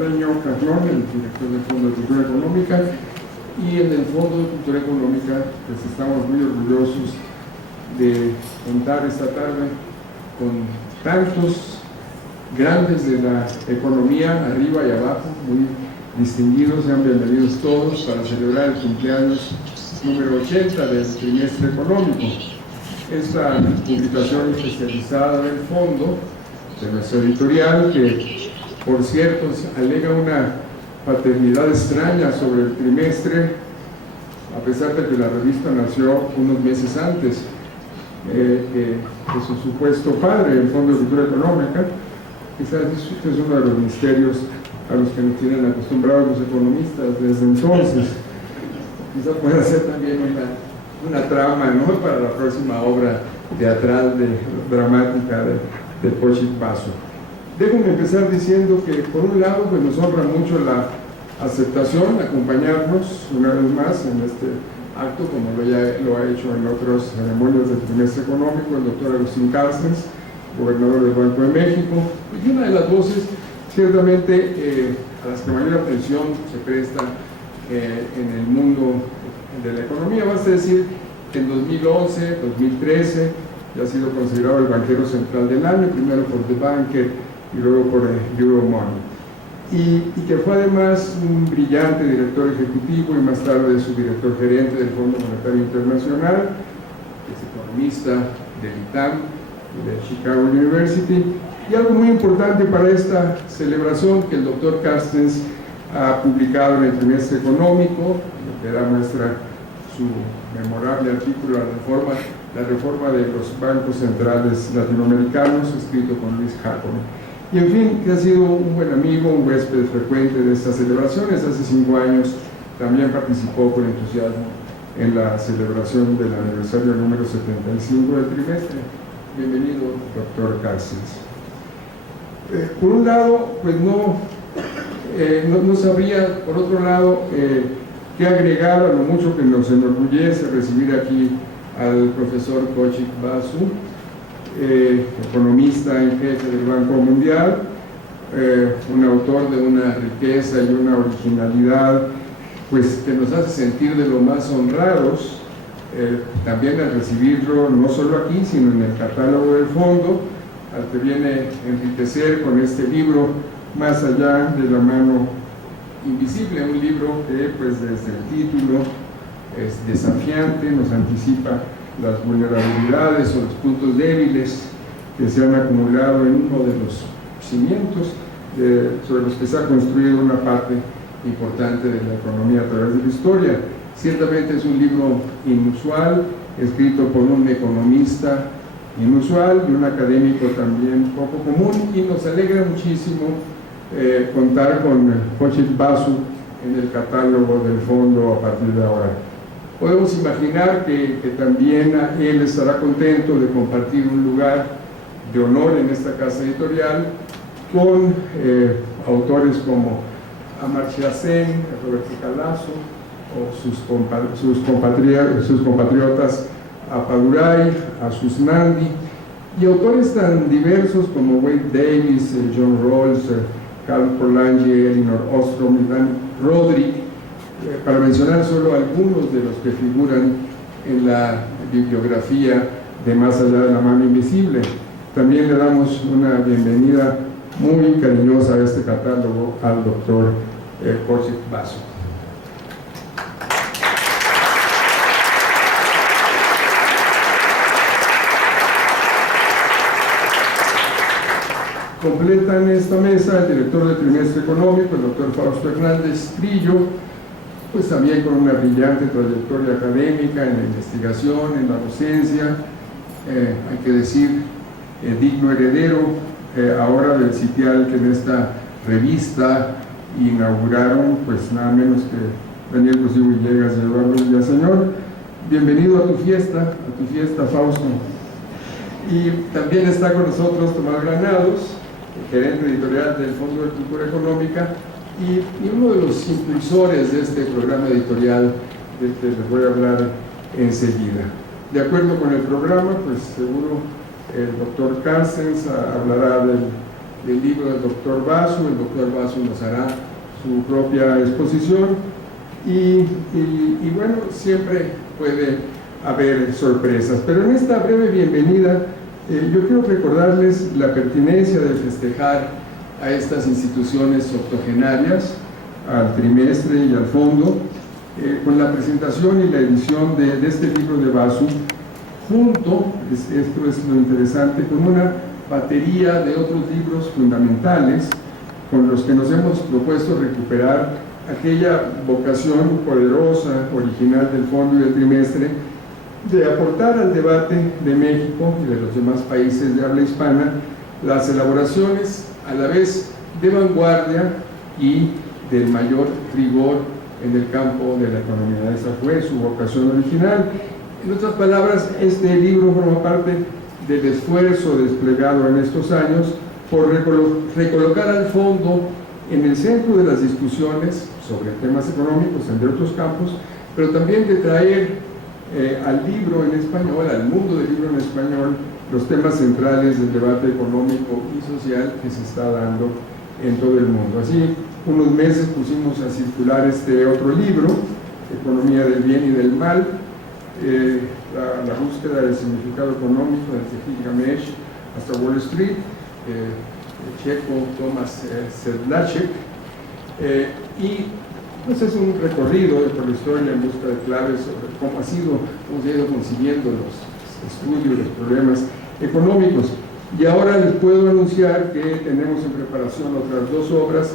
Carreño Carrión, el director del Fondo de Cultura Económica, y en el Fondo de Cultura Económica pues estamos muy orgullosos de contar esta tarde con tantos grandes de la economía, arriba y abajo, muy distinguidos. Sean bienvenidos todos para celebrar el cumpleaños número 80 del trimestre económico. Esta publicación especializada del fondo, de nuestra editorial, que por cierto alega una paternidad extraña sobre el trimestre, a pesar de que la revista nació unos meses antes de su supuesto padre, el Fondo de Cultura Económica. Quizás este es uno de los misterios a los que nos tienen acostumbrados los economistas desde entonces. Quizás pueda ser también una trama, ¿no?, para la próxima obra teatral dramática de Xochitl Basu. Déjenme empezar diciendo que, por un lado, pues nos honra mucho la aceptación, acompañarnos una vez más en este acto, como ya lo ha hecho en otras ceremonias del trimestre económico, el doctor Agustín Carstens, gobernador del Banco de México, y una de las voces, ciertamente, a las que mayor atención se presta en el mundo de la economía. Basta decir que en 2011, 2013, ya ha sido considerado el banquero central del año, primero por The Banker y luego por Euromoney, y que fue además un brillante director ejecutivo y más tarde subdirector gerente del Fondo Monetario Internacional, es economista del ITAM y de Chicago University. Y algo muy importante para esta celebración que el doctor Carstens ha publicado en el trimestre económico, que da muestra su memorable artículo la reforma de los bancos centrales latinoamericanos, escrito con Luis Jacome. Y en fin, que ha sido un buen amigo, un huésped frecuente de estas celebraciones. Hace 5 años también participó con entusiasmo en la celebración del aniversario número 75 del trimestre. Bienvenido, doctor Carstens. Por un lado, pues no sabría, por otro lado, qué agregar a lo mucho que nos enorgullece recibir aquí al profesor Xochitl Basu, economista en jefe del Banco Mundial, un autor de una riqueza y una originalidad pues que nos hace sentir de lo más honrados, también al recibirlo no solo aquí sino en el catálogo del fondo, al que viene a enriquecer con este libro Más allá de la mano invisible, un libro que pues desde el título es desafiante, nos anticipa las vulnerabilidades o los puntos débiles que se han acumulado en uno de los cimientos sobre los que se ha construido una parte importante de la economía a través de la historia. Ciertamente es un libro inusual, escrito por un economista inusual y un académico también poco común, y nos alegra muchísimo contar con Xochitl Basu en el catálogo del fondo a partir de ahora. Podemos imaginar que también él estará contento de compartir un lugar de honor en esta casa editorial con autores como Amartya Sen, Roberto Calazo, o sus compatriotas Appadurai, Asus Nandi, y autores tan diversos como Wade Davis, John Rawls, Carl Polanyi, Elinor Ostrom y Dan Roderick, para mencionar solo algunos de los que figuran en la bibliografía de Más allá de la mano invisible. También le damos una bienvenida muy cariñosa a este catálogo al doctor Xochitl Basu. Completan esta mesa el director del trimestre económico, el doctor Fausto Hernández Trillo, pues también con una brillante trayectoria académica en la investigación, en la docencia, hay que decir, digno heredero ahora del sitial que en esta revista inauguraron, pues nada menos que Daniel Cosío Villegas y Eduardo Villaseñor. Bienvenido a tu fiesta, Fausto. Y también está con nosotros Tomás Granados, gerente editorial del Fondo de Cultura Económica y uno de los impulsores de este programa editorial del que les voy a hablar enseguida. De acuerdo con el programa, pues seguro el doctor Carstens hablará del del libro del doctor Basu. El doctor Basu nos hará su propia exposición y bueno, siempre puede haber sorpresas. Pero en esta breve bienvenida, yo quiero recordarles la pertinencia de festejar a estas instituciones octogenarias, al trimestre y al fondo, con la presentación y la edición de este libro de Basu, junto, esto es lo interesante, con una batería de otros libros fundamentales con los que nos hemos propuesto recuperar aquella vocación poderosa, original del fondo y del trimestre, de aportar al debate de México y de los demás países de habla hispana las elaboraciones a la vez de vanguardia y del mayor rigor en el campo de la economía. Esa fue su vocación original. En otras palabras, este libro forma parte del esfuerzo desplegado en estos años por recolocar al fondo en el centro de las discusiones sobre temas económicos de otros campos, pero también de traer al libro en español, al mundo del libro en español, los temas centrales del debate económico y social que se está dando en todo el mundo. Así, unos meses pusimos a circular este otro libro, Economía del Bien y del Mal, la búsqueda del significado económico desde Gilgamesh hasta Wall Street, el checo Thomas Sedlacek, y pues es un recorrido por la historia en busca de claves sobre cómo se ha ido concibiendo los estudios, los problemas económicos. Y ahora les puedo anunciar que tenemos en preparación otras dos obras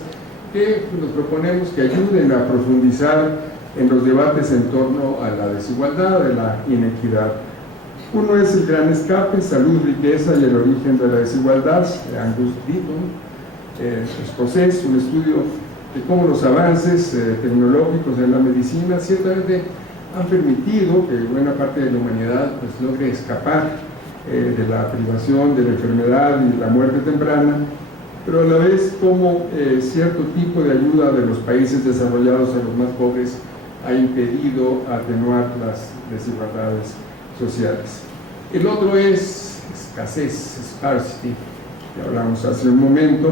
que nos proponemos que ayuden a profundizar en los debates en torno a la desigualdad, de la inequidad. Uno es El Gran Escape, Salud, Riqueza y el Origen de la Desigualdad, de Angus Deaton, escocés, un estudio de cómo los avances tecnológicos en la medicina ciertamente han permitido que buena parte de la humanidad pues, logre escapar de la privación, de la enfermedad y la muerte temprana, pero a la vez como cierto tipo de ayuda de los países desarrollados a los más pobres ha impedido atenuar las desigualdades sociales. El otro es escasez, scarcity, que hablamos hace un momento,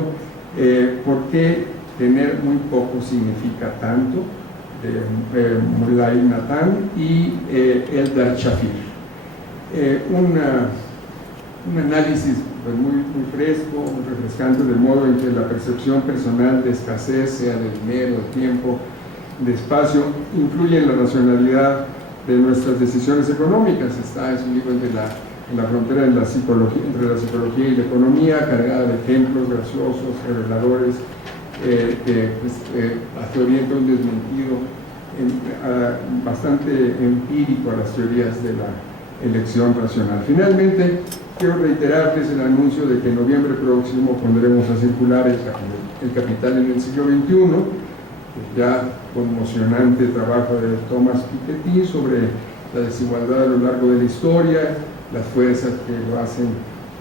por qué tener muy poco significa tanto, de Mulay Nathan y Eldar Shafir. Un análisis pues, muy fresco, muy refrescante del modo en que la percepción personal de escasez, sea de dinero, de tiempo, de espacio, influye en la racionalidad de nuestras decisiones económicas. Es un libro en la frontera entre la psicología y la economía, cargada de ejemplos graciosos, reveladores, que hasta orienta un desmentido bastante empírico a las teorías de la elección racional. Finalmente, quiero reiterarles el anuncio de que en noviembre próximo pondremos a circular el Capital en el siglo XXI, ya conmocionante trabajo de Thomas Piketty sobre la desigualdad a lo largo de la historia, las fuerzas que lo hacen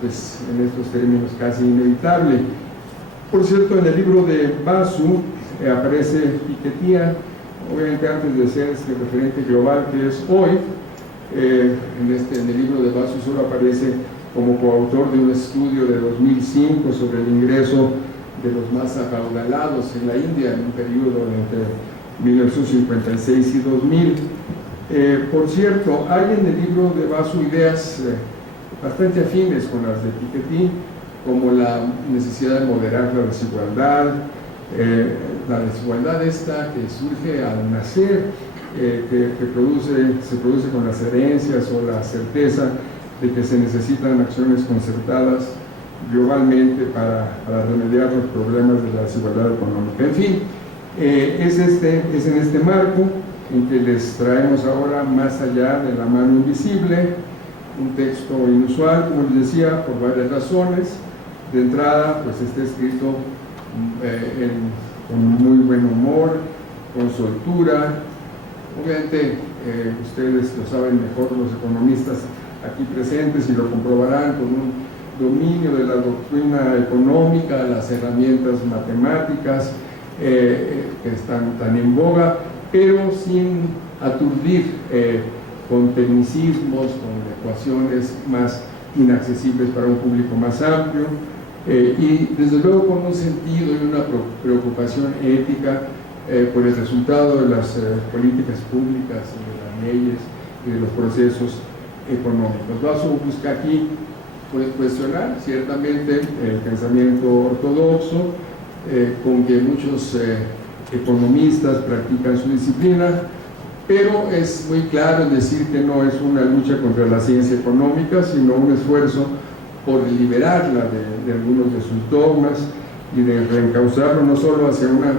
pues, en estos términos casi inevitable. Por cierto, en el libro de Basu aparece Piketty, obviamente antes de ser este referente global que es hoy, en el libro de Basu solo aparece como coautor de un estudio de 2005 sobre el ingreso de los más acaudalados en la India en un periodo entre 1956 y 2000. Por cierto, hay en el libro de Basu ideas bastante afines con las de Piketty, como la necesidad de moderar la desigualdad esta que surge al nacer, que se produce con las herencias o la certeza de que se necesitan acciones concertadas globalmente para remediar los problemas de la desigualdad económica. En fin, es en este marco en que les traemos ahora Más allá de la mano invisible, un texto inusual, como les decía, por varias razones. De entrada, pues está escrito con muy buen humor, con soltura. Obviamente, ustedes lo saben mejor, los economistas aquí presentes, y lo comprobarán, con un dominio de la doctrina económica, las herramientas matemáticas que están tan en boga, pero sin aturdir con tecnicismos, con ecuaciones más inaccesibles para un público más amplio. y desde luego con un sentido y una preocupación ética por el resultado de las políticas públicas, de las leyes y de los procesos económicos. Basu busca aquí cuestionar ciertamente el pensamiento ortodoxo con que muchos economistas practican su disciplina, pero es muy claro en decir que no es una lucha contra la ciencia económica, sino un esfuerzo por liberarla de algunos de sus dogmas y de reencauzarlo no solo hacia una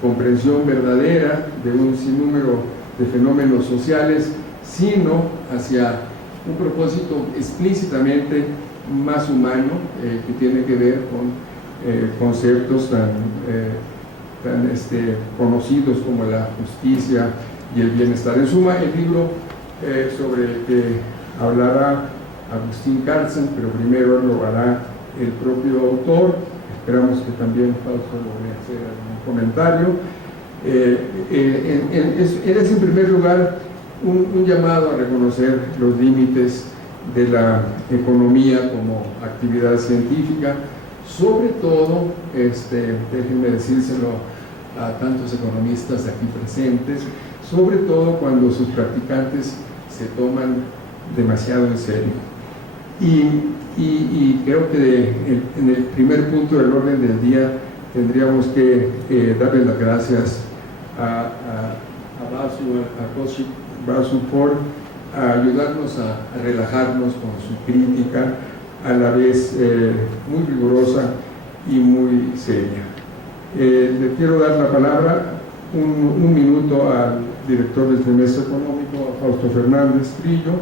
comprensión verdadera de un sinnúmero de fenómenos sociales, sino hacia un propósito explícitamente más humano que tiene que ver con conceptos tan conocidos como la justicia y el bienestar. En suma, el libro sobre el que hablará Agustín Carlsen, pero primero lo hará el propio autor. Esperamos que también Fausto logre hacer algún comentario. Es en primer lugar un llamado a reconocer los límites de la economía como actividad científica, sobre todo, déjenme decírselo a tantos economistas aquí presentes, sobre todo cuando sus practicantes se toman demasiado en serio. Y creo que en el primer punto del orden del día tendríamos que darle las gracias a Basu por ayudarnos a relajarnos con su crítica, a la vez muy rigurosa y muy seria. Le quiero dar la palabra un minuto al director del trimestre económico, a Fausto Fernández Trillo,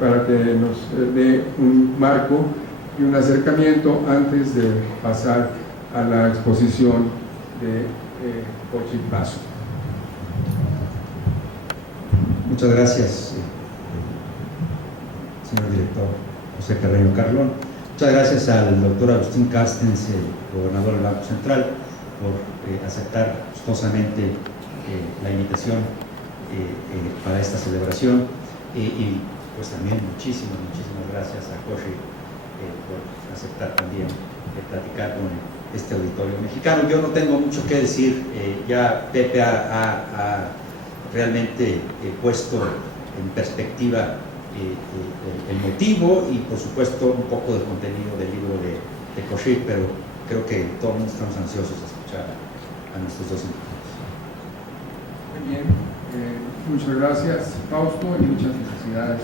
para que nos dé un marco y un acercamiento antes de pasar a la exposición de Xochitl Basu. Muchas gracias, señor director José Carreño Carlón. Muchas gracias al doctor Agustín Carstens, el gobernador del Banco Central, por aceptar gustosamente la invitación para esta celebración, y pues también muchísimas gracias a Xochitl por aceptar también platicar con este auditorio mexicano. Yo no tengo mucho que decir, ya Pepe ha realmente puesto en perspectiva el motivo y por supuesto un poco del contenido del libro de Xochitl, pero creo que todos estamos ansiosos de escuchar a nuestros dos invitados. Muy bien, muchas gracias Fausto y muchas felicidades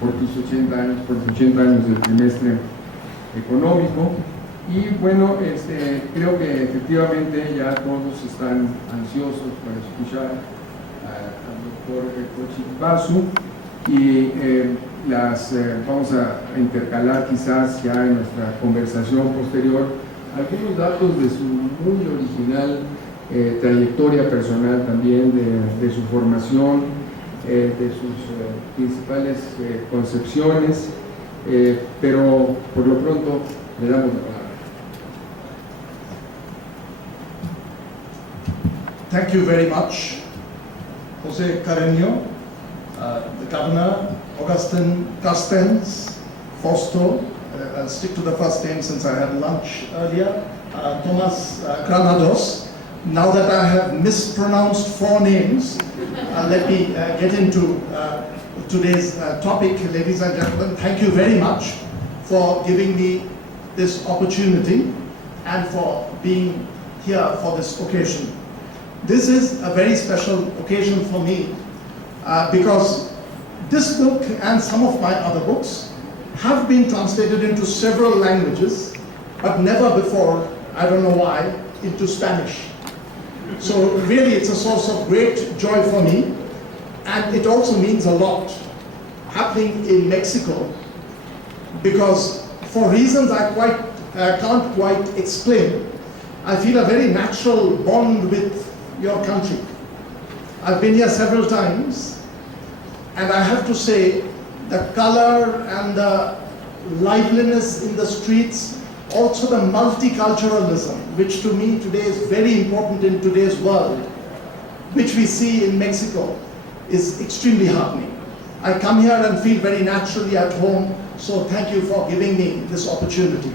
por tus 80 años, por los 80 años del trimestre económico. Y bueno, creo que efectivamente ya todos están ansiosos por escuchar al doctor Xochitl Basu, y vamos a intercalar quizás ya en nuestra conversación posterior algunos datos de su muy original trayectoria personal, también de su formación, de sus principales concepciones, pero por lo pronto le damos la palabra. Thank you very much, José Carreño, the Governor, Agustín Carstens, Fausto, I'll stick to the first name since I had lunch earlier, Tomás Granados. Now that I have mispronounced 4 names, let me get into today's topic. Ladies and gentlemen, thank you very much for giving me this opportunity and for being here for this occasion. This is a very special occasion for me because this book and some of my other books have been translated into several languages, but never before, I don't know why, into Spanish. So really it's a source of great joy for me, and it also means a lot happening in Mexico, because for reasons I can't quite explain, I feel a very natural bond with your country. I've been here several times, and I have to say the color and the liveliness in the streets, also the multiculturalism, which to me today is very important in today's world, which we see in Mexico, is extremely heartening. I come here and feel very naturally at home, so thank you for giving me this opportunity.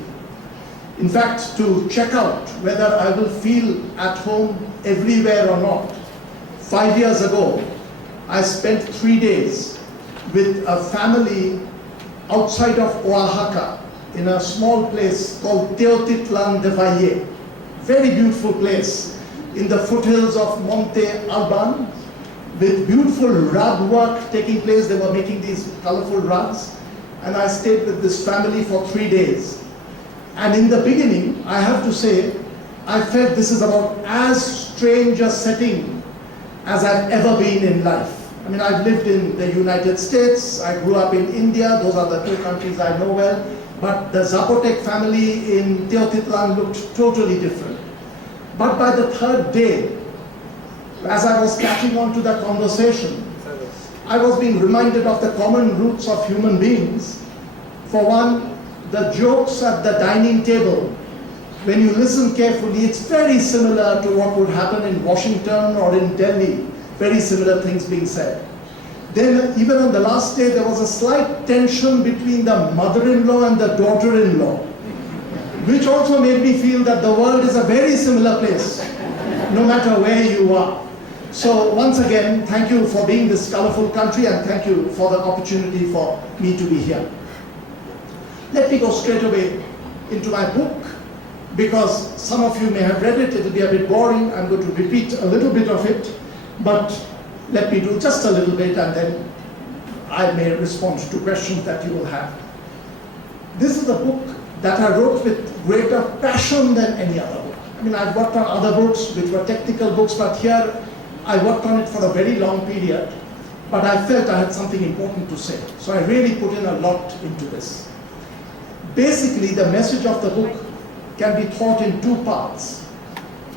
In fact, to check out whether I will feel at home everywhere or not. 5 years ago, I spent 3 days with a family outside of Oaxaca in a small place called Teotitlan de Valle. Very beautiful place in the foothills of Monte Alban, with beautiful rug work taking place. They were making these colorful rugs, and I stayed with this family for 3 days. And in the beginning, I have to say, I felt this is about as strange a setting as I've ever been in life. I mean, I've lived in the United States, I grew up in India, those are the two countries I know well, but the Zapotec family in Teotitlan looked totally different. But by the third day, as I was catching on to the conversation, I was being reminded of the common roots of human beings. For one, the jokes at the dining table, when you listen carefully, it's very similar to what would happen in Washington or in Delhi, very similar things being said. Then even on the last day, there was a slight tension between the mother-in-law and the daughter-in-law, which also made me feel that the world is a very similar place, no matter where you are. So once again, thank you for being this colorful country, and thank you for the opportunity for me to be here. Let me go straight away into my book, because some of you may have read it. It will be a bit boring. I'm going to repeat a little bit of it, but let me do just a little bit, and then I may respond to questions that you will have. This is a book that I wrote with greater passion than any other book. I mean, I've worked on other books which were technical books, but here I worked on it for a very long period, but I felt I had something important to say. So I really put in a lot into this. Basically, the message of the book can be taught in two parts.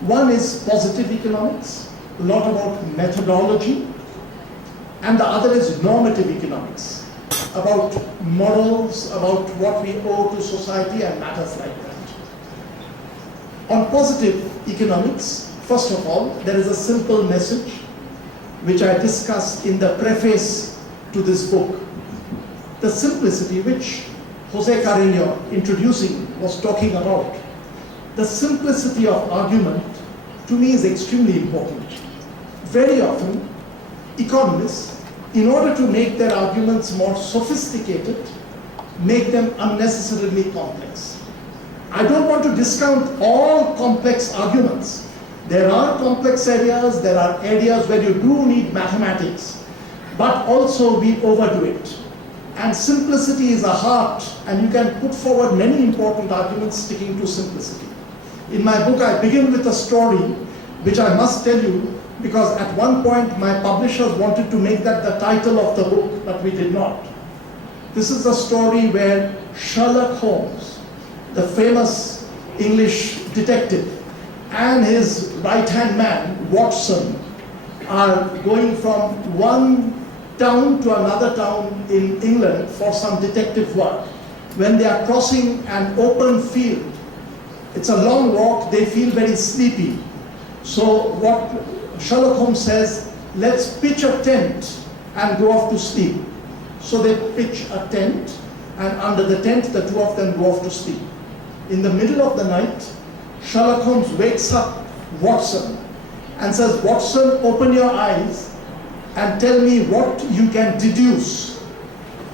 One is positive economics, a lot about methodology, and the other is normative economics, about morals, about what we owe to society and matters like that. On positive economics, first of all, there is a simple message which I discuss in the preface to this book. The simplicity which Jose Carreño, introducing, was talking about. The simplicity of argument, to me, is extremely important. Very often, economists, in order to make their arguments more sophisticated, make them unnecessarily complex. I don't want to discount all complex arguments. There are complex areas, there are areas where you do need mathematics, but also we overdo it. And simplicity is a heart, and you can put forward many important arguments sticking to simplicity. In my book, I begin with a story, which I must tell you, because at one point my publishers wanted to make that the title of the book, but we did not. This is a story where Sherlock Holmes, the famous English detective, and his right-hand man, Watson, are going from one town to another town in England for some detective work. When they are crossing an open field, it's a long walk, they feel very sleepy. So what Sherlock Holmes says, let's pitch a tent and go off to sleep. So they pitch a tent, and under the tent, the two of them go off to sleep. In the middle of the night, Sherlock Holmes wakes up Watson and says, Watson, open your eyes and tell me what you can deduce.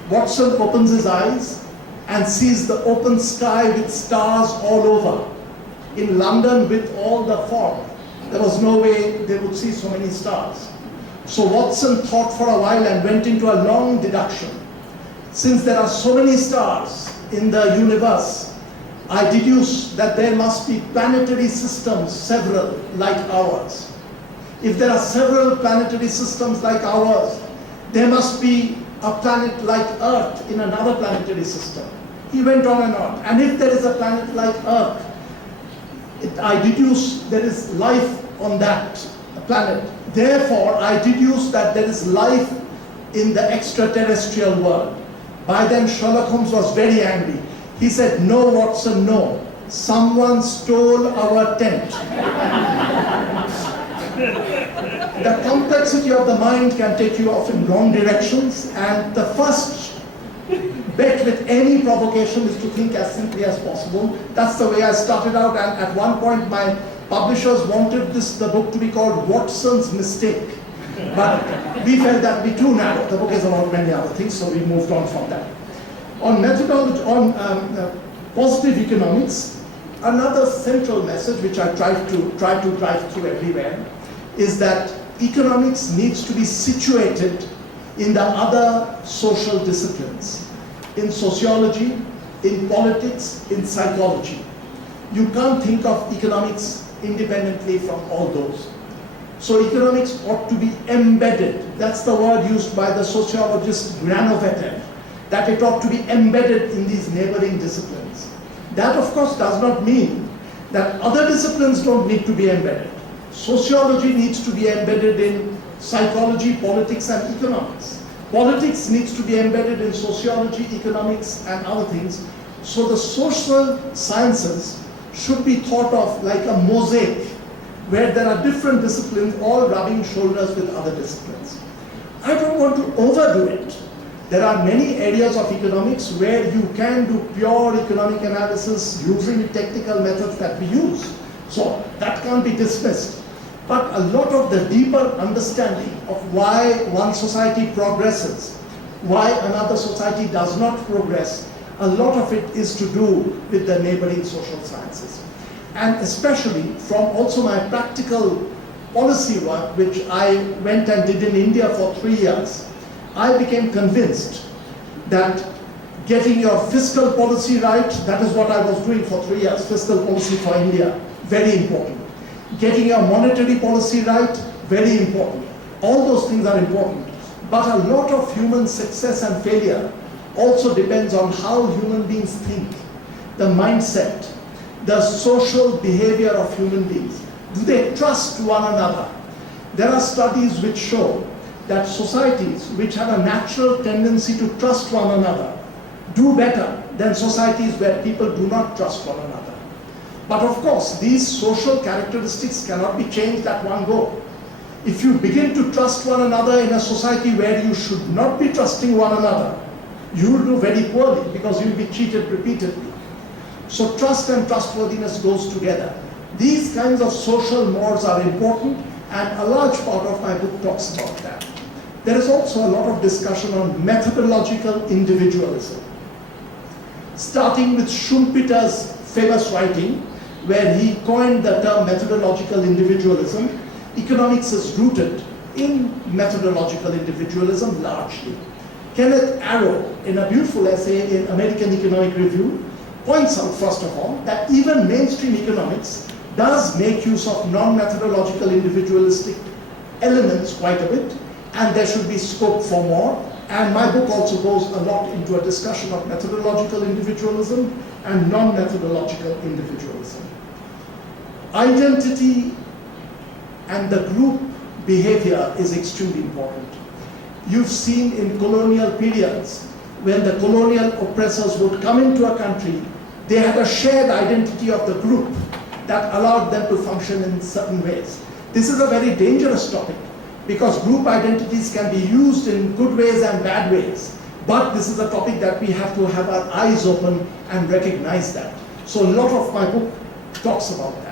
Watson opens his eyes and sees the open sky with stars all over. In London, with all the fog, there was no way they would see so many stars. So Watson thought for a while and went into a long deduction. Since there are so many stars in the universe, I deduce that there must be planetary systems, several, like ours. If there are several planetary systems like ours, there must be a planet like Earth in another planetary system. He went on and on. And if there is a planet like Earth, I deduce there is life on that planet. Therefore, I deduce that there is life in the extraterrestrial world. By then, Sherlock Holmes was very angry. He said, no, Watson, no. Someone stole our tent. The complexity of the mind can take you off in wrong directions, and the first bet with any provocation is to think as simply as possible. That's the way I started out, and at one point my publishers wanted the book to be called Watson's Mistake. But we felt that would be too narrow. The book is about many other things, so we moved on from that. On methodology, on positive economics, another central message which I try to drive through everywhere is that economics needs to be situated in the other social disciplines, in sociology, in politics, in psychology. You can't think of economics independently from all those. So economics ought to be embedded. That's the word used by the sociologist Granovetter, that it ought to be embedded in these neighboring disciplines. That of course does not mean that other disciplines don't need to be embedded. Sociology needs to be embedded in psychology, politics, and economics. Politics needs to be embedded in sociology, economics, and other things. So the social sciences should be thought of like a mosaic, where there are different disciplines all rubbing shoulders with other disciplines. I don't want to overdo it. There are many areas of economics where you can do pure economic analysis using technical methods that we use. So that can't be dismissed. But a lot of the deeper understanding of why one society progresses, why another society does not progress, a lot of it is to do with the neighboring social sciences. And especially from also my practical policy work, which I went and did in India for 3 years, I became convinced that getting your fiscal policy right, that is what I was doing for 3 years, fiscal policy for India, very important. Getting your monetary policy right, very important. All those things are important. But a lot of human success and failure also depends on how human beings think, the mindset, the social behavior of human beings. Do they trust one another? There are studies which show that societies which have a natural tendency to trust one another do better than societies where people do not trust one another. But of course, these social characteristics cannot be changed at one go. If you begin to trust one another in a society where you should not be trusting one another, you will do very poorly because you will be cheated repeatedly. So trust and trustworthiness goes together. These kinds of social mores are important, and a large part of my book talks about that. There is also a lot of discussion on methodological individualism. Starting with Schumpeter's famous writing, where he coined the term methodological individualism, economics is rooted in methodological individualism largely. Kenneth Arrow, in a beautiful essay in American Economic Review, points out, first of all, that even mainstream economics does make use of non-methodological individualistic elements quite a bit, and there should be scope for more. And my book also goes a lot into a discussion of methodological individualism and non-methodological individualism. Identity and the group behavior is extremely important. You've seen in colonial periods, when the colonial oppressors would come into a country, they had a shared identity of the group that allowed them to function in certain ways. This is a very dangerous topic because group identities can be used in good ways and bad ways. But this is a topic that we have to have our eyes open and recognize that. So a lot of my book talks about that.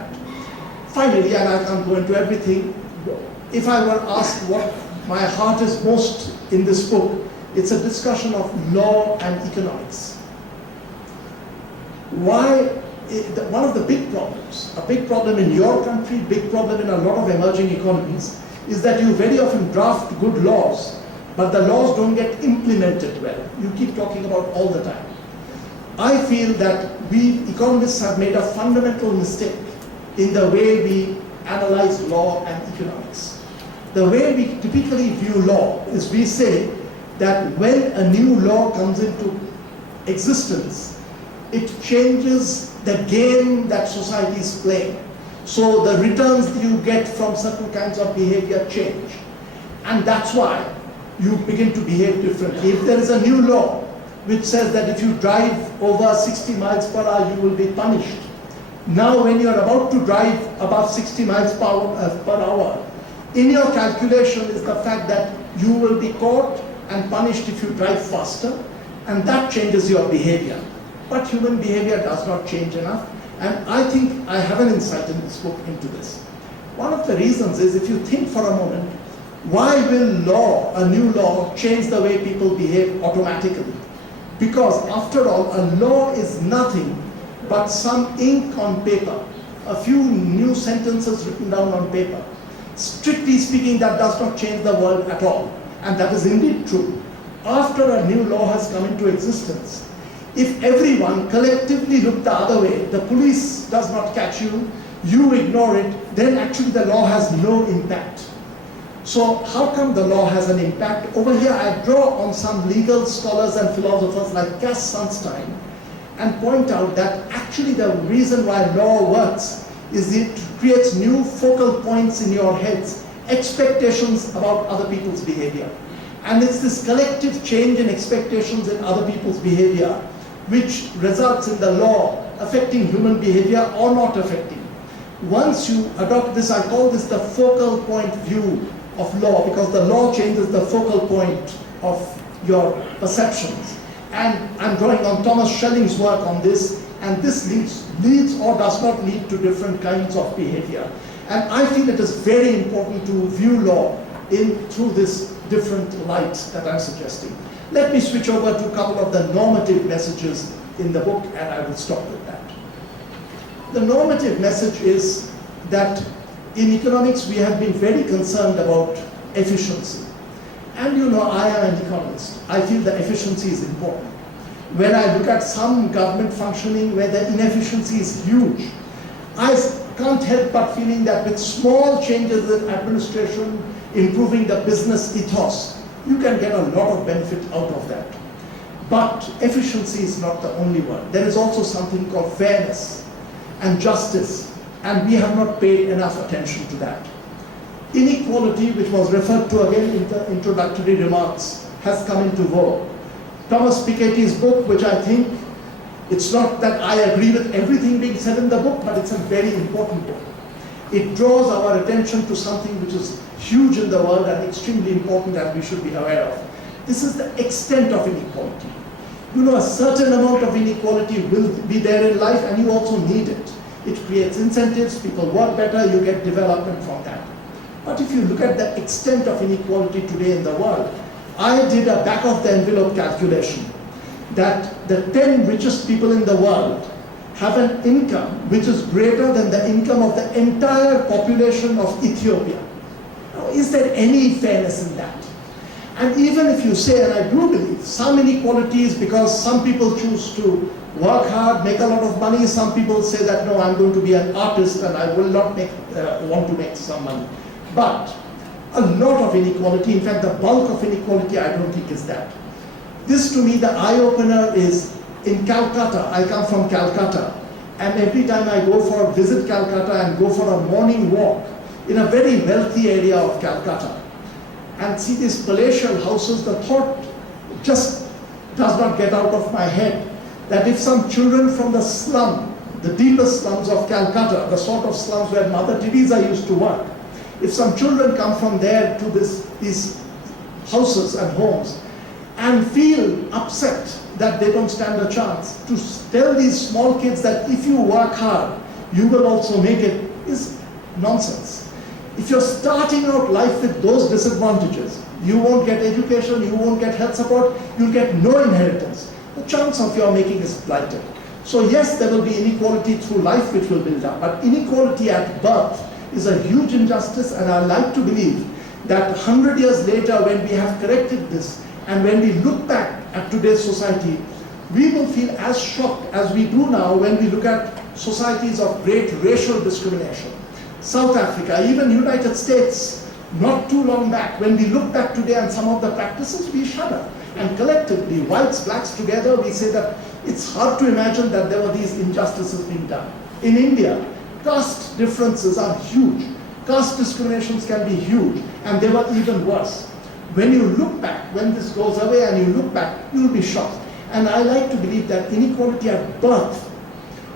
Finally, and I can't go into everything, if I were asked what my heart is most in this book, it's a discussion of law and economics. One of the big problems, a big problem in your country, big problem in a lot of emerging economies, is that you very often draft good laws, but the laws don't get implemented well. You keep talking about all the time. I feel that we economists have made a fundamental mistake in the way we analyze law and economics. The way we typically view law is we say that when a new law comes into existence, it changes the game that society is playing. So the returns that you get from certain kinds of behavior change. And that's why you begin to behave differently. If there is a new law which says that if you drive over 60 miles per hour, you will be punished. Now when you are about to drive above 60 miles per hour, in your calculation is the fact that you will be caught and punished if you drive faster, and that changes your behavior. But human behavior does not change enough, and I think I have an insight in this book into this. One of the reasons is, if you think for a moment, why will a new law, change the way people behave automatically? Because after all, a law is nothing but some ink on paper, a few new sentences written down on paper. Strictly speaking, that does not change the world at all, and that is indeed true. After a new law has come into existence, if everyone collectively looked the other way, the police does not catch you, you ignore it, then actually the law has no impact. So how come the law has an impact? Over here I draw on some legal scholars and philosophers like Cass Sunstein and point out that actually the reason why law works is it creates new focal points in your heads, expectations about other people's behavior. And it's this collective change in expectations in other people's behavior which results in the law affecting human behavior or not affecting. Once you adopt this, I call this the focal point view of law, because the law changes the focal point of your perceptions. And I'm drawing on Thomas Schelling's work on this, and this leads or does not lead to different kinds of behavior. And I feel it is very important to view law through this different light that I'm suggesting. Let me switch over to a couple of the normative messages in the book, and I will stop with that. The normative message is that in economics we have been very concerned about efficiency. And you know, I am an economist. I feel that efficiency is important. When I look at some government functioning where the inefficiency is huge, I can't help but feeling that with small changes in administration, improving the business ethos, you can get a lot of benefit out of that. But efficiency is not the only one. There is also something called fairness and justice, and we have not paid enough attention to that. Inequality, which was referred to again in the introductory remarks, has come into vogue. Thomas Piketty's book, which I think, it's not that I agree with everything being said in the book, but it's a very important book. It draws our attention to something which is huge in the world and extremely important and we should be aware of. This is the extent of inequality. You know, a certain amount of inequality will be there in life, and you also need it. It creates incentives, people work better, you get development from that. But if you look at the extent of inequality today in the world, I did a back of the envelope calculation that the 10 richest people in the world have an income which is greater than the income of the entire population of Ethiopia. Now, is there any fairness in that? And even if you say, and I do believe, some inequalities because some people choose to work hard, make a lot of money, some people say that, no, I'm going to be an artist and I will not want to make some money. But a lot of inequality, in fact the bulk of inequality, I don't think is that. This to me, the eye-opener is in Calcutta. I come from Calcutta, and every time I visit Calcutta and go for a morning walk in a very wealthy area of Calcutta and see these palatial houses, the thought just does not get out of my head that if some children from the slum, the deepest slums of Calcutta, the sort of slums where Mother Teresa used to work, if some children come from there to these houses and homes and feel upset that they don't stand a chance, to tell these small kids that if you work hard, you will also make it, is nonsense. If you're starting out life with those disadvantages, you won't get education, you won't get health support, you'll get no inheritance. The chance of your making is blighted. So yes, there will be inequality through life which will build up, but inequality at birth is a huge injustice, and I like to believe that 100 years later, when we have corrected this, and when we look back at today's society, we will feel as shocked as we do now when we look at societies of great racial discrimination. South Africa, even United States, not too long back, when we look back today and some of the practices, we shudder. And collectively, whites, blacks together, we say that it's hard to imagine that there were these injustices being done. In India, caste differences are huge. Caste discriminations can be huge, and they were even worse. When you look back, when this goes away and you look back, you'll be shocked. And I like to believe that inequality at birth,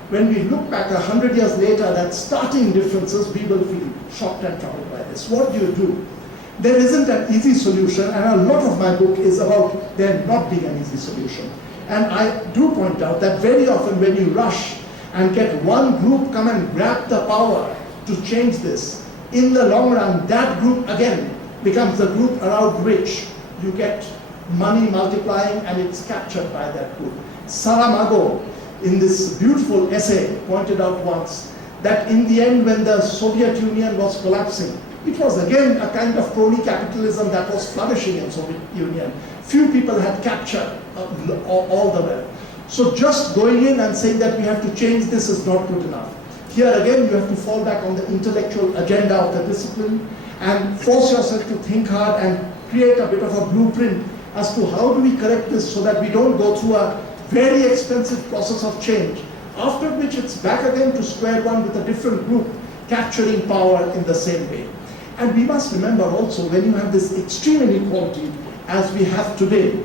when we look back 100 years later, that starting differences, we will feel shocked and troubled by this. What do you do? there isn't an easy solution, and a lot of my book is about there not being an easy solution. And I do point out that very often when you rush and get one group come and grab the power to change this, in the long run, that group again becomes the group around which you get money multiplying, and it's captured by that group. Saramago, in this beautiful essay, pointed out once that in the end, when the Soviet Union was collapsing, it was again a kind of crony capitalism that was flourishing in Soviet Union. Few people had captured all the wealth. So just going in and saying that we have to change this is not good enough. Here again, you have to fall back on the intellectual agenda of the discipline and force yourself to think hard and create a bit of a blueprint as to how do we correct this so that we don't go through a very expensive process of change, after which it's back again to square one with a different group capturing power in the same way. And we must remember also, when you have this extreme inequality as we have today,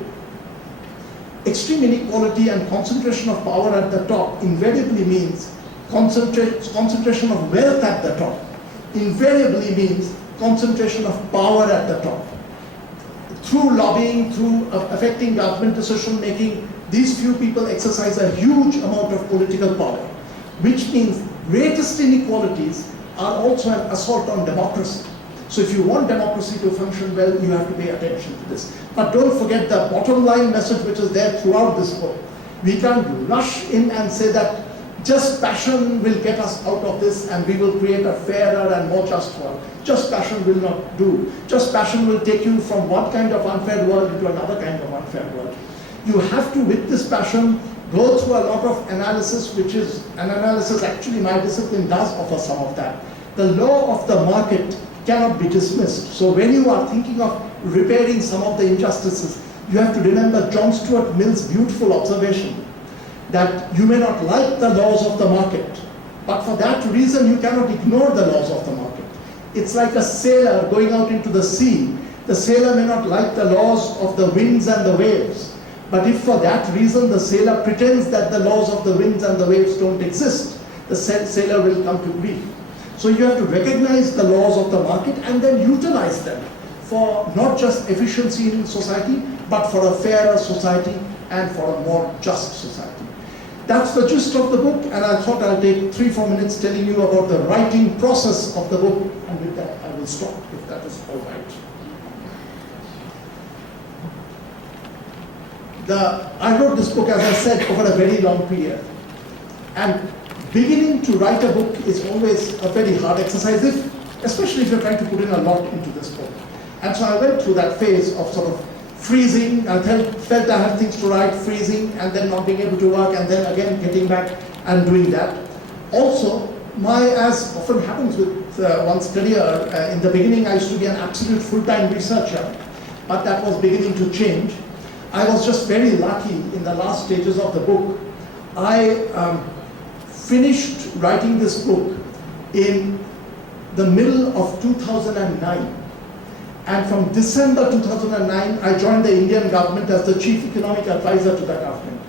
extreme inequality and concentration of power at the top invariably means concentration of wealth at the top, invariably means concentration of power at the top. Through lobbying, through affecting government decision making, these few people exercise a huge amount of political power, which means greatest inequalities are also an assault on democracy. So if you want democracy to function well, you have to pay attention to this. But don't forget the bottom line message which is there throughout this book. We can't rush in and say that just passion will get us out of this and we will create a fairer and more just world. Just passion will not do. Just passion will take you from one kind of unfair world into another kind of unfair world. You have to, with this passion, go through a lot of analysis, which is an analysis actually my discipline does offer some of that. The law of the market cannot be dismissed. So when you are thinking of repairing some of the injustices, you have to remember John Stuart Mill's beautiful observation that you may not like the laws of the market, but for that reason you cannot ignore the laws of the market. It's like a sailor going out into the sea. The sailor may not like the laws of the winds and the waves, but if for that reason the sailor pretends that the laws of the winds and the waves don't exist, the sailor will come to grief. So you have to recognize the laws of the market and then utilize them for not just efficiency in society, but for a fairer society and for a more just society. That's the gist of the book, and I thought I'll take 3-4 minutes telling you about the writing process of the book, and with that I will stop, if that is all right. I wrote this book, as I said, over a very long period. And beginning to write a book is always a very hard exercise, especially if you're trying to put in a lot into this book. And so I went through that phase of sort of freezing, I felt I had things to write, freezing, and then not being able to work, and then again getting back and doing that. Also, as often happens with one's career, in the beginning I used to be an absolute full-time researcher, but that was beginning to change. I was just very lucky in the last stages of the book. I finished writing this book in the middle of 2009. And from December 2009, I joined the Indian government as the chief economic advisor to the government.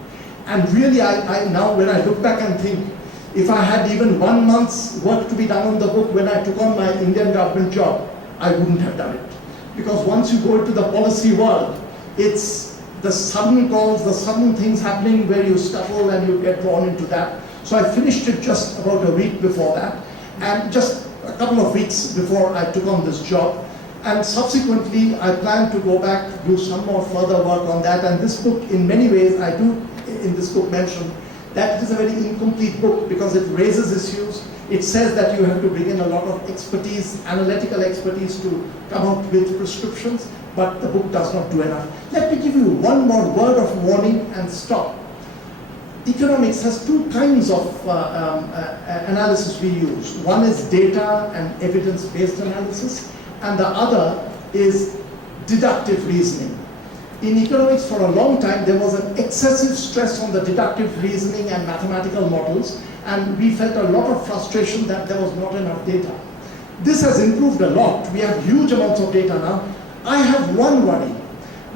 And really, I now, when I look back and think, if I had even 1 month's work to be done on the book when I took on my Indian government job, I wouldn't have done it. Because once you go into the policy world, it's the sudden calls, the sudden things happening where you stumble and you get drawn into that. So I finished it just about a week before that, and just a couple of weeks before I took on this job. And subsequently, I plan to go back, do some more further work on that. And this book, in many ways, I do in this book mention that it is a very incomplete book because it raises issues. It says that you have to bring in a lot of expertise, analytical expertise to come up with prescriptions, but the book does not do enough. Let me give you one more word of warning and stop. Economics has two kinds of analysis we use. One is data and evidence-based analysis, and the other is deductive reasoning. In economics, for a long time, there was an excessive stress on the deductive reasoning and mathematical models, and we felt a lot of frustration that there was not enough data. This has improved a lot. We have huge amounts of data now. I have one worry,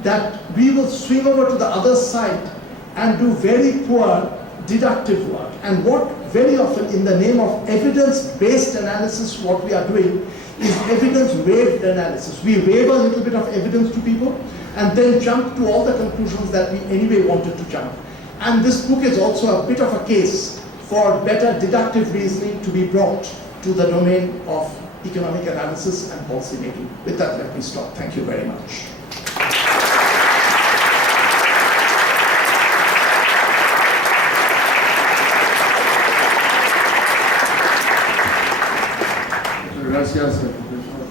that we will swing over to the other side and do very poor deductive work. And what very often, in the name of evidence-based analysis, what we are doing is evidence-waved analysis. We wave a little bit of evidence to people and then jump to all the conclusions that we anyway wanted to jump. And this book is also a bit of a case for better deductive reasoning to be brought to the domain of economic analysis and policy making. With that, let me stop. Thank you very much. Gracias al profesor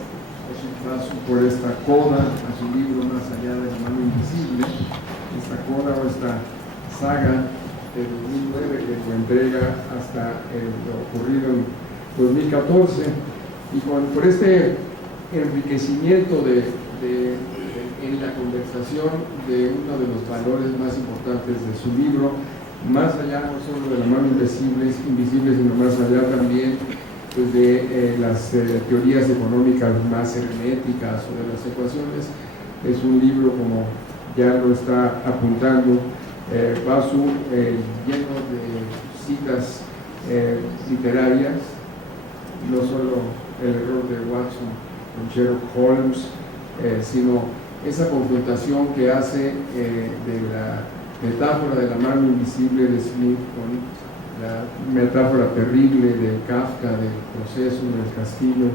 Oshikbasu por esta coda a su libro Más allá de la mano invisible, esta coda o esta saga de 2009 que fue entrega hasta lo ocurrido en 2014 y por este enriquecimiento en la conversación de uno de los valores más importantes de su libro, más allá no solo de la mano invisible, sino más allá también pues de las teorías económicas más herméticas o de las ecuaciones. Es un libro, como ya lo está apuntando Basu, lleno de citas literarias, no solo el error de Watson con Sherlock Holmes, sino esa confrontación que hace de la metáfora de la mano invisible de Smith con la metáfora terrible de Kafka, del proceso, del castigo,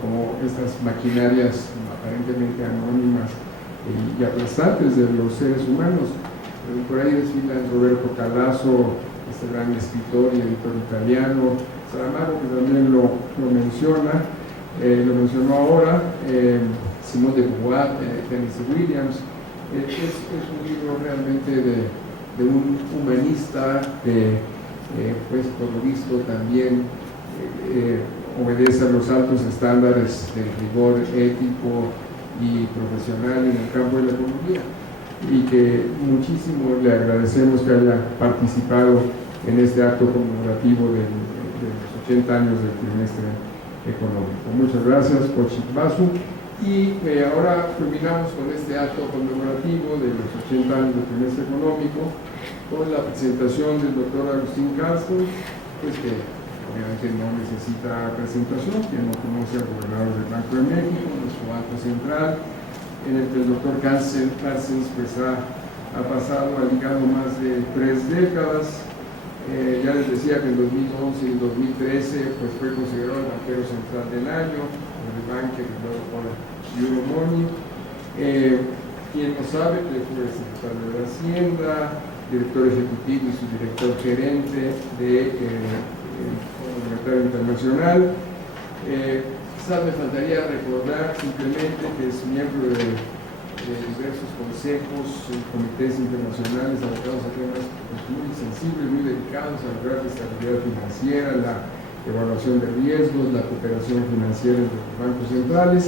como estas maquinarias aparentemente anónimas y aplastantes de los seres humanos. Por ahí desfilan Roberto Calasso, este gran escritor y editor italiano, Saramago, que también lo menciona, lo mencionó ahora, Simone de Beauvoir, Tennessee Williams. Es un libro realmente de un humanista que pues por lo visto también obedece a los altos estándares del rigor ético y profesional en el campo de la economía, y que muchísimo le agradecemos que haya participado en este acto conmemorativo de los 80 años del trimestre económico. Muchas gracias, Oshikbasu. Y ahora terminamos con este acto conmemorativo de los 80 años del trimestre económico con la presentación del doctor Agustín Carstens, pues que obviamente no necesita presentación, quien no conoce al gobernador del Banco de México, nuestro Banco Central, en el que el doctor Carstens pues ha ligado más de 3 décadas. Ya les decía que en 2011 y 2013 pues fue considerado el banquero central del año, el banker luego por Euromoney. Quien no sabe, que fue el secretario de Hacienda, director ejecutivo y subdirector gerente de Fondo Monetario Internacional. Quizás me faltaría recordar simplemente que es miembro de diversos consejos y comités internacionales abocados a temas pues, muy sensibles, muy delicados, a lograr la estabilidad financiera, la evaluación de riesgos, la cooperación financiera entre los bancos centrales,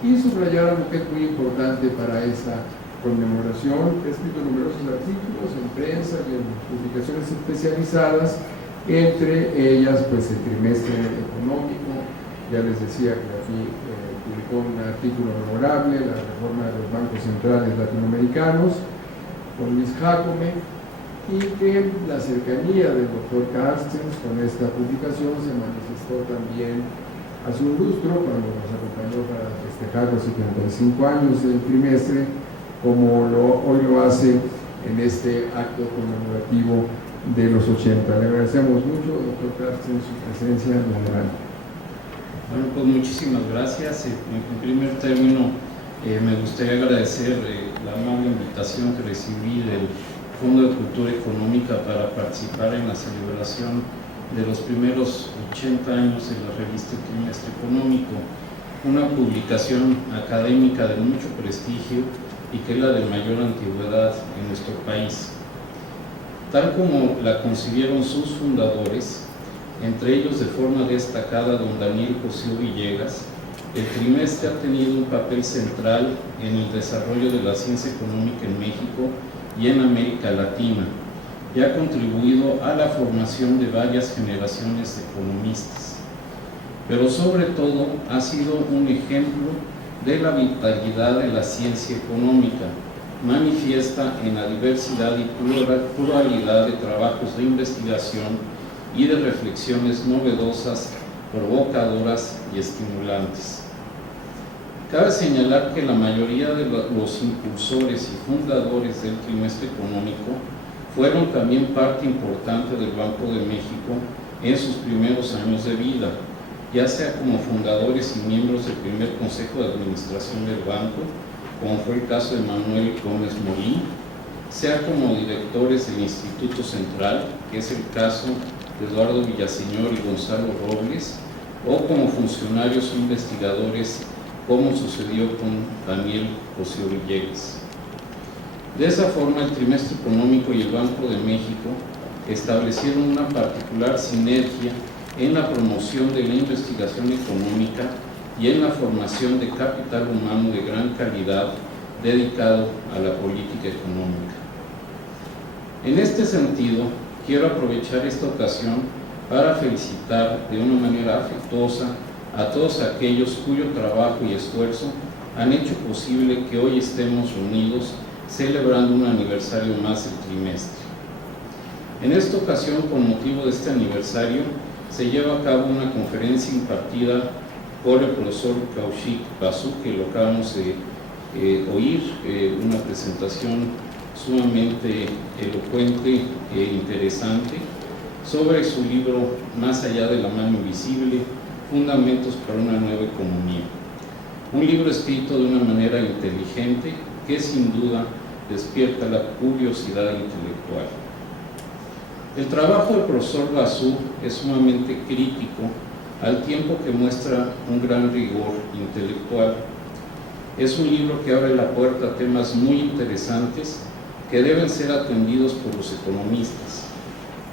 y subrayar algo que es muy importante para esa conmemoración. He escrito numerosos artículos en prensa y en publicaciones especializadas, entre ellas pues el trimestre económico. Ya les decía que aquí publicó un artículo memorable, la reforma de los bancos centrales latinoamericanos, con Luis Jacome, y que la cercanía del doctor Carstens con esta publicación se manifestó también hace un lustro cuando nos acompañó para festejar los 75 años del trimestre, como hoy lo hace en este acto conmemorativo de los 80. Le agradecemos mucho, doctor Carstens, su presencia en la granja. Bueno, pues muchísimas gracias. En primer término, me gustaría agradecer la amable invitación que recibí del Fondo de Cultura Económica para participar en la celebración de los primeros 80 años de la revista Trimestre Económico, una publicación académica de mucho prestigio y que es la de mayor antigüedad en nuestro país. Tal como la concibieron sus fundadores, entre ellos de forma destacada don Daniel Cosío Villegas, el trimestre ha tenido un papel central en el desarrollo de la ciencia económica en México y en América Latina, y ha contribuido a la formación de varias generaciones de economistas. Pero sobre todo ha sido un ejemplo de la vitalidad de la ciencia económica, manifiesta en la diversidad y pluralidad de trabajos de investigación y de reflexiones novedosas provocadoras y estimulantes. Cabe señalar que la mayoría de los impulsores y fundadores del trimestre económico fueron también parte importante del Banco de México en sus primeros años de vida, ya sea como fundadores y miembros del primer Consejo de Administración del banco, como fue el caso de Manuel Gómez Molín, sea como directores del Instituto Central, que es el caso de Eduardo Villaseñor y Gonzalo Robles, o como funcionarios o investigadores, como sucedió con Daniel Cosío Villegas. De esa forma, el trimestre económico y el Banco de México establecieron una particular sinergia en la promoción de la investigación económica y en la formación de capital humano de gran calidad dedicado a la política económica. En este sentido, quiero aprovechar esta ocasión para felicitar de una manera afectuosa a todos aquellos cuyo trabajo y esfuerzo han hecho posible que hoy estemos reunidos celebrando un aniversario más del trimestre. En esta ocasión, con motivo de este aniversario, se lleva a cabo una conferencia impartida por el profesor Kaushik Basu, que lo acabamos de oír, una presentación sumamente elocuente e interesante sobre su libro Más allá de la mano invisible, Fundamentos para una nueva economía. Un libro escrito de una manera inteligente que sin duda despierta la curiosidad intelectual. El trabajo del profesor Basu es sumamente crítico al tiempo que muestra un gran rigor intelectual. Es un libro que abre la puerta a temas muy interesantes que deben ser atendidos por los economistas.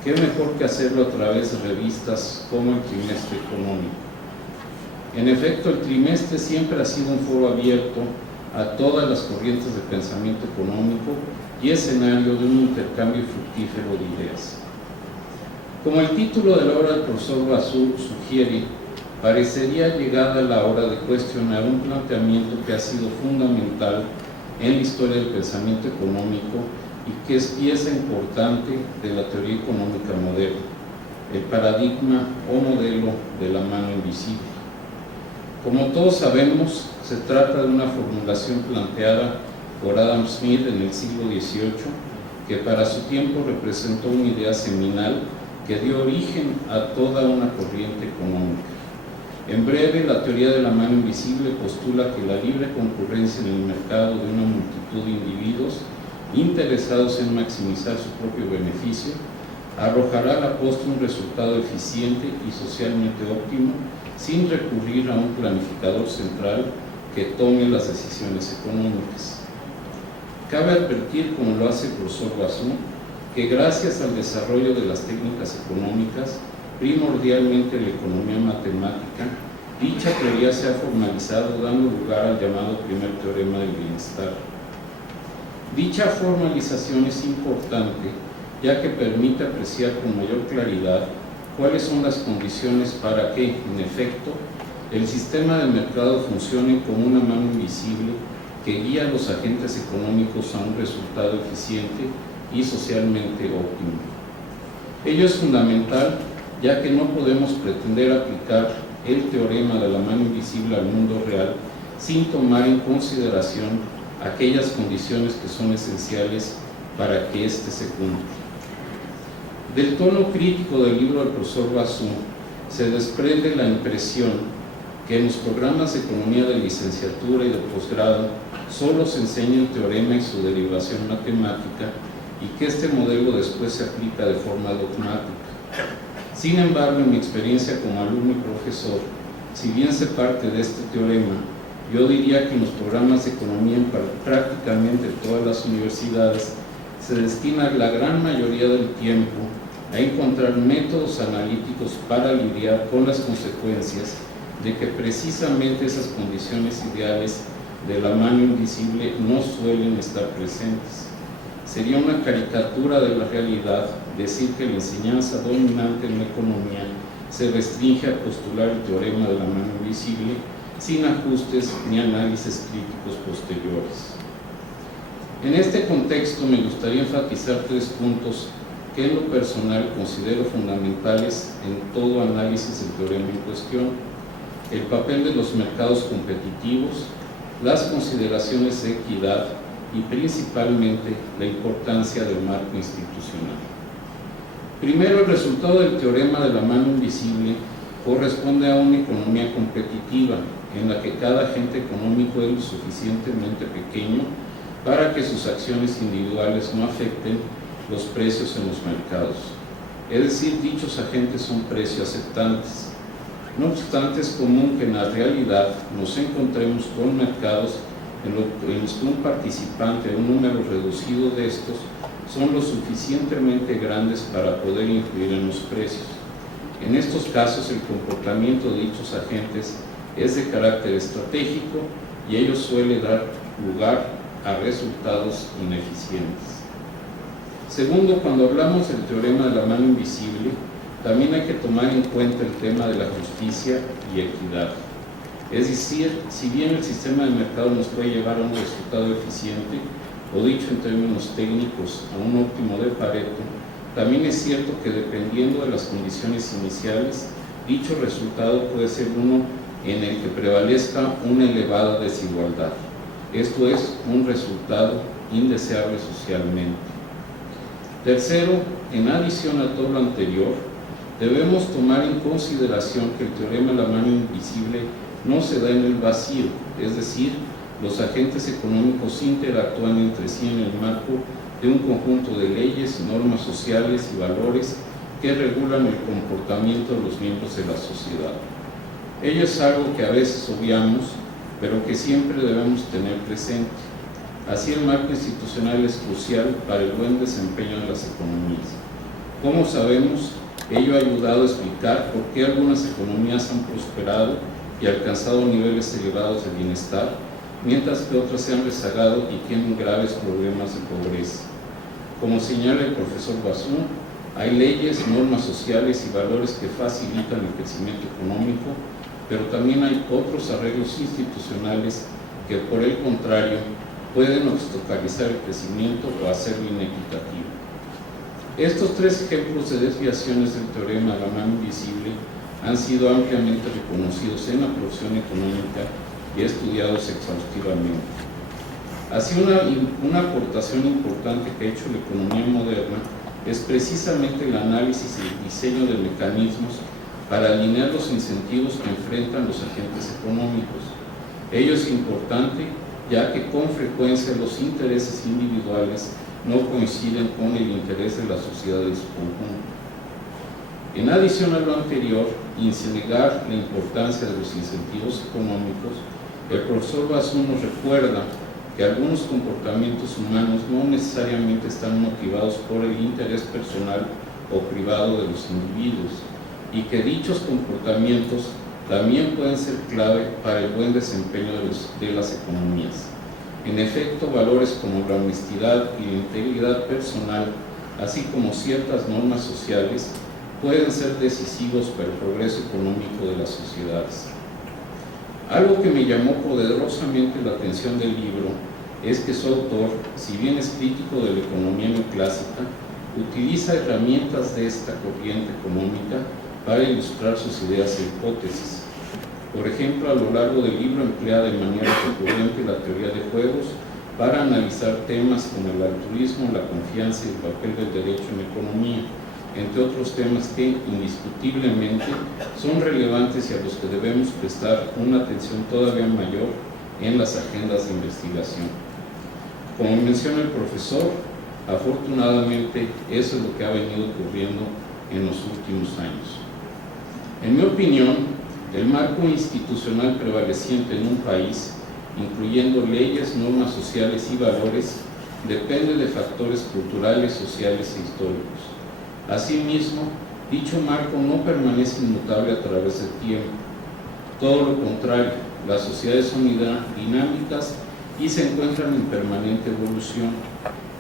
¿Qué mejor que hacerlo a través de revistas como el Trimestre Económico? En efecto, el trimestre siempre ha sido un foro abierto a todas las corrientes de pensamiento económico y escenario de un intercambio fructífero de ideas. Como el título de la obra del profesor Basu sugiere, parecería llegada la hora de cuestionar un planteamiento que ha sido fundamental en la historia del pensamiento económico y que es pieza importante de la teoría económica moderna, el paradigma o modelo de la mano invisible. Como todos sabemos, se trata de una formulación planteada por Adam Smith en el siglo XVIII, que para su tiempo representó una idea seminal que dio origen a toda una corriente económica. En breve, la teoría de la mano invisible postula que la libre concurrencia en el mercado de una multitud de individuos interesados en maximizar su propio beneficio arrojará a la postre un resultado eficiente y socialmente óptimo sin recurrir a un planificador central que tome las decisiones económicas. Cabe advertir, como lo hace el profesor Basu, que gracias al desarrollo de las técnicas económicas, primordialmente la economía matemática, dicha teoría se ha formalizado dando lugar al llamado primer teorema del bienestar. Dicha formalización es importante ya que permite apreciar con mayor claridad cuáles son las condiciones para que, en efecto, el sistema de mercado funcione como una mano invisible que guía a los agentes económicos a un resultado eficiente y socialmente óptimo. Ello es fundamental, ya que no podemos pretender aplicar el teorema de la mano invisible al mundo real sin tomar en consideración aquellas condiciones que son esenciales para que éste se cumpla. Del tono crítico del libro del profesor Basu se desprende la impresión que en los programas de economía de licenciatura y de posgrado solo se enseña el teorema y su derivación matemática y que este modelo después se aplica de forma dogmática. Sin embargo, en mi experiencia como alumno y profesor, si bien se parte de este teorema, yo diría que en los programas de economía en prácticamente todas las universidades se destina la gran mayoría del tiempo a encontrar métodos analíticos para lidiar con las consecuencias de que precisamente esas condiciones ideales de la mano invisible no suelen estar presentes. Sería una caricatura de la realidad decir que la enseñanza dominante en la economía se restringe a postular el teorema de la mano invisible sin ajustes ni análisis críticos posteriores. En este contexto me gustaría enfatizar 3 puntos que en lo personal considero fundamentales en todo análisis del teorema en cuestión: el papel de los mercados competitivos, las consideraciones de equidad y principalmente la importancia del marco institucional. Primero, el resultado del teorema de la mano invisible corresponde a una economía competitiva en la que cada agente económico es lo suficientemente pequeño para que sus acciones individuales no afecten los precios en los mercados. Es decir, dichos agentes son precios aceptantes. No obstante, es común que en la realidad nos encontremos con mercados en los que un participante o un número reducido de estos son lo suficientemente grandes para poder influir en los precios. En estos casos, el comportamiento de dichos agentes es de carácter estratégico y ello suele dar lugar a resultados ineficientes. Segundo, cuando hablamos del teorema de la mano invisible, también hay que tomar en cuenta el tema de la justicia y equidad. Es decir, si bien el sistema de mercado nos puede llevar a un resultado eficiente, o dicho en términos técnicos, a un óptimo de Pareto, también es cierto que dependiendo de las condiciones iniciales, dicho resultado puede ser uno en el que prevalezca una elevada desigualdad. Esto es un resultado indeseable socialmente. Tercero, en adición a todo lo anterior, debemos tomar en consideración que el teorema de la mano invisible no se da en el vacío, es decir, los agentes económicos interactúan entre sí en el marco de un conjunto de leyes, normas sociales y valores que regulan el comportamiento de los miembros de la sociedad. Ello es algo que a veces obviamos, pero que siempre debemos tener presente. Así, el marco institucional es crucial para el buen desempeño de las economías. Como sabemos, ello ha ayudado a explicar por qué algunas economías han prosperado y alcanzado niveles elevados de bienestar, mientras que otras se han rezagado y tienen graves problemas de pobreza. Como señala el profesor Basún, hay leyes, normas sociales y valores que facilitan el crecimiento económico, pero también hay otros arreglos institucionales que, por el contrario, pueden obstaculizar el crecimiento o hacerlo inequitativo. Estos tres ejemplos de desviaciones del teorema de la mano invisible han sido ampliamente reconocidos en la profesión económica y estudiados exhaustivamente. Así, una aportación importante que ha hecho la economía moderna es precisamente el análisis y el diseño de mecanismos para alinear los incentivos que enfrentan los agentes económicos. Ello es importante, ya que con frecuencia los intereses individuales no coinciden con el interés de la sociedad en su conjunto. En adición a lo anterior, y sin negar la importancia de los incentivos económicos, el profesor Basún nos recuerda que algunos comportamientos humanos no necesariamente están motivados por el interés personal o privado de los individuos, y que dichos comportamientos también pueden ser clave para el buen desempeño de las economías. En efecto, valores como la honestidad y la integridad personal, así como ciertas normas sociales, pueden ser decisivos para el progreso económico de las sociedades. Algo que me llamó poderosamente la atención del libro es que su autor, si bien es crítico de la economía neoclásica, utiliza herramientas de esta corriente económica para ilustrar sus ideas e hipótesis. Por ejemplo, a lo largo del libro emplea de manera recurrente la teoría de juegos para analizar temas como el altruismo, la confianza y el papel del derecho en la economía, entre otros temas que indiscutiblemente son relevantes y a los que debemos prestar una atención todavía mayor en las agendas de investigación. Como menciona el profesor, afortunadamente eso es lo que ha venido ocurriendo en los últimos años. En mi opinión, el marco institucional prevaleciente en un país, incluyendo leyes, normas sociales y valores, depende de factores culturales, sociales e históricos. Asimismo, dicho marco no permanece inmutable a través del tiempo. Todo lo contrario, las sociedades son dinámicas y se encuentran en permanente evolución.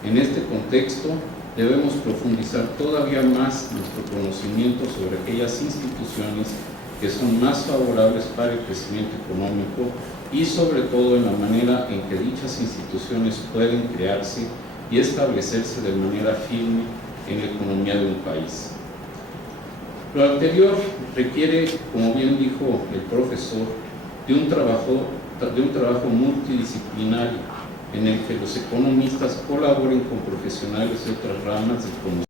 En este contexto, debemos profundizar todavía más nuestro conocimiento sobre aquellas instituciones que son más favorables para el crecimiento económico y sobre todo en la manera en que dichas instituciones pueden crearse y establecerse de manera firme en la economía de un país. Lo anterior requiere, como bien dijo el profesor, de un trabajo multidisciplinario en el que los economistas colaboren con profesionales de otras ramas del conocimiento